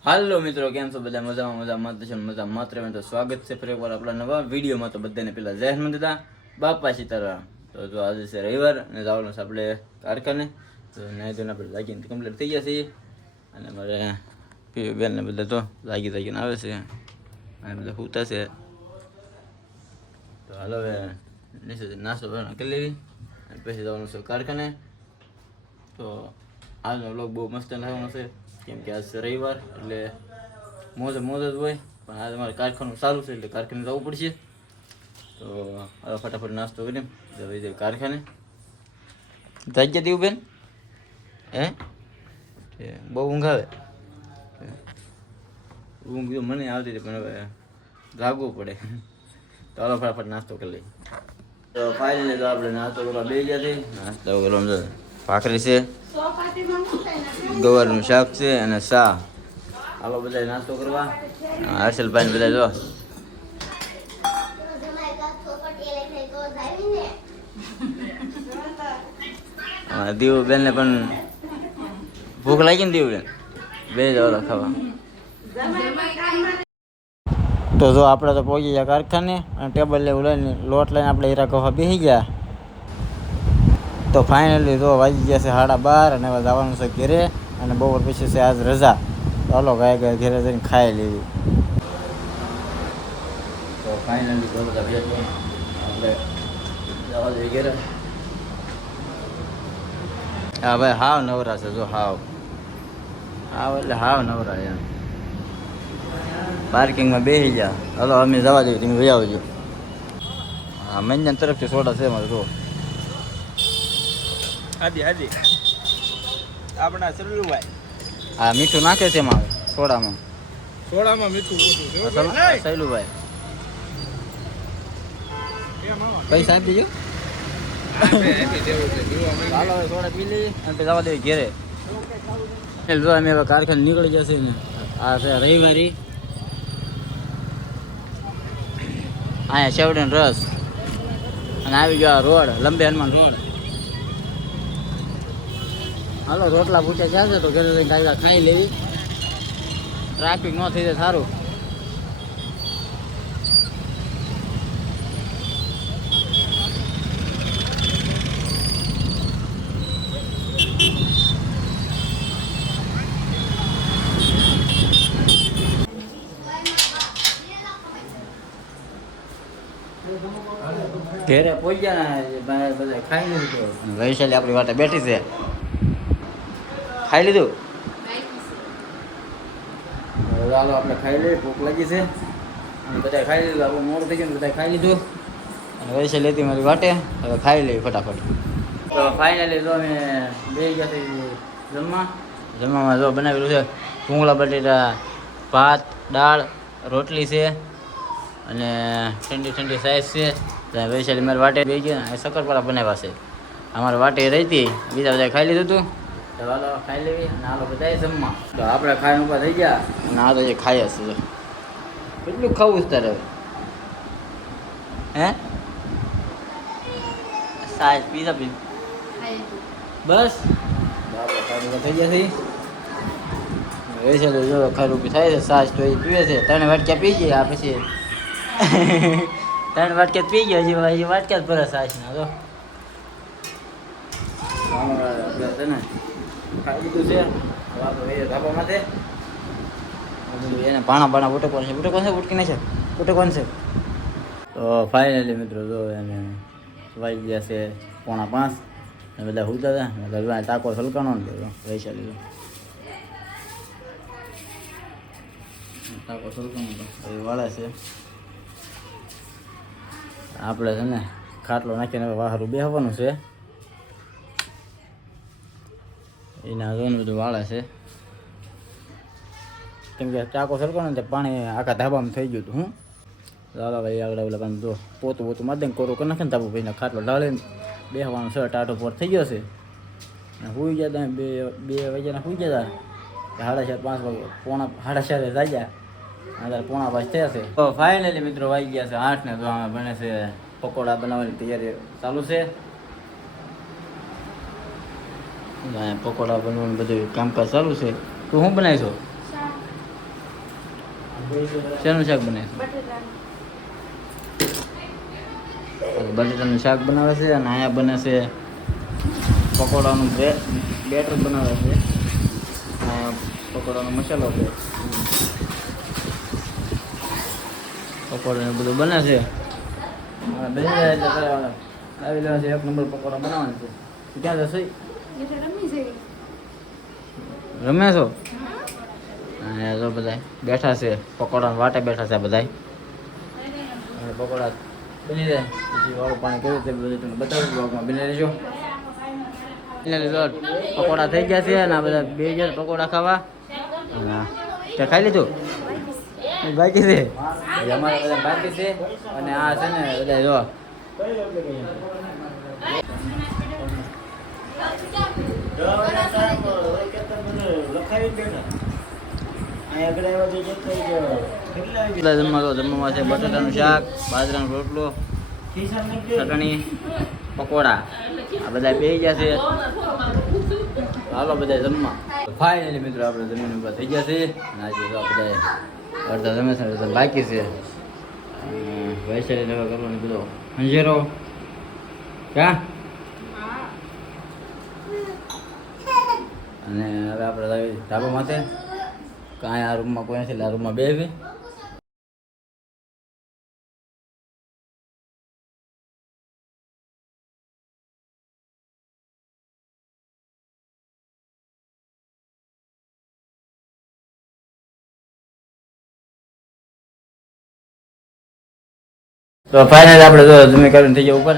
હાલો મિત્રો, કેમ છો બધા? મજામાં મજા માત્ર તો સ્વાગત છે ફરી એકવાર આપણા નવા વિડીયોમાં. તો બધાને પેલા જય હનુમાન દાદા, બાપા સીતારામ. તો જો આજે છે રવિવાર અને જવાનું છે આપણે કારખાને. તો નહીં તો આપણે લાગીને કમ્પ્લીટ થઈ ગયા છીએ અને મારે બેન ને બધા તો લાગીને આવે છે અને બધા સૂતા છે. તો હાલો હવે નીચે નાસ્તો કરી લેવી અને પછી જવાનું છે કારખાને. તો આજનો વ્લોગ બહુ મસ્ત થવાનો છે કેમ કે આજ રવિવાર એટલે મોજ જ હોય. પણ આજે અમારે કારખાનું સારું છે એટલે કારખાને જવું પડશે. તો હવે ફટાફટ નાસ્તો કરીને જવી જાય કારખાને. થઈ ગયા દીવું બેન? હે બહુ ઊંઘ આવે? ઊંઘ તો મને આવતી હતી પણ હવે જાગવું પડે. તો હાલો ફટાફટ નાસ્તો કરી લઈએ. તો ફાઇનલી તો આપણે નાસ્તો કરવા બે ગયા હતી. નાસ્તો કરવા ભાખરી છે, ગવારનું શાક છે અને ચા. હાલો બધા નાસ્તો કરવા. હર્ષલભાઈ બધા જો દીવુબેન ને પણ ભૂખ લાગી ને દીવુબેન બે જવા ખાવા. તો જો આપણે તો પહોંચી ગયા કારખાને અને ટેબલ લેવું લઈને લોટ લઈને આપણે હીરા કવા બેસી ગયા. તો ફાઇનલી તો વાગી ગયા છે 12:30 અને હવે જવાનું છે ઘરે અને બપોર પછી છે આજ રજા. તો હાલો ઘરે જઈને ખાઈ લેવી. તો ફાઇનલી તો બધા ભેગો આપણે જવા જઈએ ઘરે. હા ભાઈ હાવ નવરા છે જો હાવ એટલે હાવ નવરા એમ. પાર્કિંગમાં બેસી ગયા. હાલો અમે જવા દઈએ, તમે વહી આવજો. હા મંજન તરફથી સોડા છે મારે જો. હાજી આપણા સલ્લુભાઈ હા મીઠું નાખે છે એમાં સોડામાં. સોડામાં મીઠું સલ્લુભાઈ પૈસા આપી દેજો. ચાલો હવે સોડા પી લઈએ અને પછી જવા દઈએ ઘેરે. જો અમે હવે કારખાને નીકળી જશે ને. આ છે રવિવારી. અહીંયા શેવડન રસ અને આવી ગયો રોડ લંબે હનુમાન રોડ. હાલો રોટલા પૂછ્યા જશે તો ઘરે જઈને કાયદા ખાઈ લેવી. ટ્રાફિક ન થઈ જાય સારું. ઘેરે પહોંચ્યા બધા ખાઈ લીધું. વૈશાલી આપણી વાટે બેઠી છે. ખાઈ લીધું? ચાલો આપણે ખાઈ લઈએ, ભૂખ લાગી છે અને બધા ખાઈ લીધું. આપણું મોડું થઈ ગયું, બધા ખાઈ લીધું અને વૈશાલી હતી મારી વાટે. હવે ખાઈ લઈએ ફટાફટ. તો ફાઇનલી જો અમે બે ગયા છીએ જમવામાં જો બનાવેલું છે ભૂંગળા બટેટા, ભાત, દાળ, રોટલી છે અને ઠંડી સાઈઝ છે. ત્યાં વૈશાલી મારી વાટે બે ગયા. શક્કરપારા બનાવ્યા છે. અમારે વાટે રહી હતી, બીજા બધા ખાઈ લીધું હતું. તો હાલો ખાઈ લેવી અને હાલો બધા જમવા. તો આપણે ખાઈને ઉપર થઈ ગયા અને આ તો જે ખાઈ હશે. કેટલું ખાવું છે તારે હવે? હે સાઈઝ પીઝા પી બસ આપણે ખાઈને થઈ ગયા છે. વૈશાલી જો ખાઈ રૂપી થાય છે. સાસ તો એ પીવે છે. 3 વાટક્યા પી ગયા. પછી 3 વાટક્યા પી ગયા. હજી વાટક્યા જ ભરે સાસના તો ને ખાઈ લીધું છે. ધાબા માટે એને ભાણા ઉટકવાનું છે. ઉટકી નહીં છે. ઉટકવાનું છે. તો ફાઇનલી મિત્રો જો એને વાગી ગયા છે 4:45 અને બધા સૂતા હતા. ટાંકો સલકાનો ને વૈશાલી ટાંકો સલકાનો એ વાળા છે. આપણે છે ને ખાટલો નાખીને વાહારું બેસવાનું છે. એના જોવાનું બધું વાળા છે કેમ કે ટાંકો સરકાનો ને પાણી આખા ધાબામાં થઈ ગયું હતું. હું ચાલો ભાઈ આગળ ઓલા પણ જો પોતું મારી દઈને કોરો કરી નાખે ને ધાબુ ભાઈને ખાટલો ઢાળીને બેસવાનું છે. ટાટો પર થઈ ગયો છે અને સૂઈ ગયા હતા. 2 વાગ્યાના સૂઈ ગયા હતા. 4:30 5 વાગે 4:30 જાગ્યા. અત્યારે 4:45 થયા છે. તો ફાઇનલી મિત્રો વાગી ગયા છે 8 ને. તો અમે બને છે પકોડા બનાવવાની તૈયારી ચાલુ છે. પકોડા બનવાનું બધું કામકાજ ચાલુ છે. તું શું બનાવીશો? શેનું શાક બને બટેટાનું શાક બનાવે છે અને અહીંયા બને છે પકોડાનું બેટર બનાવે છે. પકોડાનો મસાલો છે, પકોડા ને બધું બને છે. બની જાય એટલે આવી લેવા છે. 1 નંબર પકોડા બનાવવાના છે. ક્યાં જશે? રમે છો? અને જો બધા બેઠા છે, પકોડા વાટે બેઠા છે બધા. પકોડા બની જાય પછી વાળું પાણી કેવું તે બધું તમને બતાવું બ્લોગમાં બની રહેજો. પકોડા થઈ ગયા છે અને આ બધા 2000 પકોડા ખાવા. તે ખાઈ લીધું? બાકી છે અમારે બધા બાકી છે. અને આ છે ને બધા જો જમવામાં છે બટાટાનું શાક, બાજરાનો રોટલો, ચટણી, પકોડા. આ બધા બે ગયા છે. હાલો બધા જમવા. ફાઇનલી મિત્રો આપણે જમીન ઉપર થઈ ગયા છે. આજે બધા અડધા જમે છે, અડધા બાકી છે. વૈશાલી નગર કરવાની બધો અંજેરો ક્યાં. અને હવે આપણે ધાબા માથે કાંઈ આ રૂમમાં કોઈ નથી, આ રૂમમાં બેસી. તો ફાઇનલ આપણે જો જમી કરીને થઈ ગયા ઉપર.